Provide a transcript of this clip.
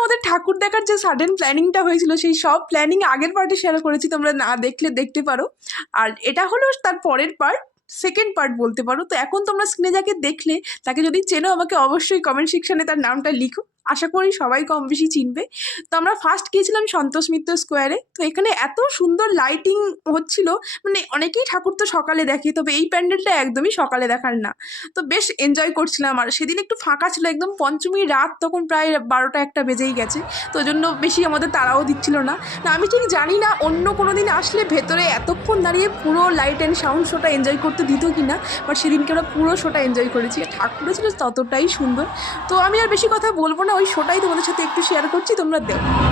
আমাদের ঠাকুর দেখার যে সাডেন প্ল্যানিংটা হয়েছিল সেই সব প্ল্যানিং আগের পার্টে শেয়ার করেছি, তোমরা না দেখলে দেখতে পারো। আর এটা হলো তার পরের পার্ট, সেকেন্ড পার্ট বলতে পারো। তো এখন তোমরা স্ক্রিনে যাকে দেখলে তাকে যদি চেনো আমাকে অবশ্যই কমেন্ট সেকশানে তার নামটা লিখো, আশা করি সবাই কম বেশি চিনবে। তো আমরা ফার্স্ট গিয়েছিলাম সন্তোষ মিত্র স্কোয়ারে। তো এখানে এত সুন্দর লাইটিং হচ্ছিল, মানে অনেকেই ঠাকুর তো সকালে দেখে, তবে এই প্যান্ডেলটা একদমই সকালে দেখার না। তো বেশ এনজয় করছিলাম। আর সেদিন একটু ফাঁকা ছিল, একদম পঞ্চমী রাত, তখন প্রায় 12টা-1টা বেজেই গেছে। তো ওই জন্য বেশি আমাদের তাড়াও দিচ্ছিল না। আমি ঠিক জানি না অন্য কোনো দিন আসলে ভেতরে এতক্ষণ দাঁড়িয়ে পুরো লাইট অ্যান্ড সাউন্ড শোটা এনজয় করতে দিত কি না, বাট সেদিনকে আমরা পুরো শোটা এনজয় করেছি। ঠাকুরও ছিল ততটাই সুন্দর। তো আমি আর বেশি কথা বলবো না, ওই শোটাই তোমাদের সাথে একটু শেয়ার করছি, তোমরা দেখো।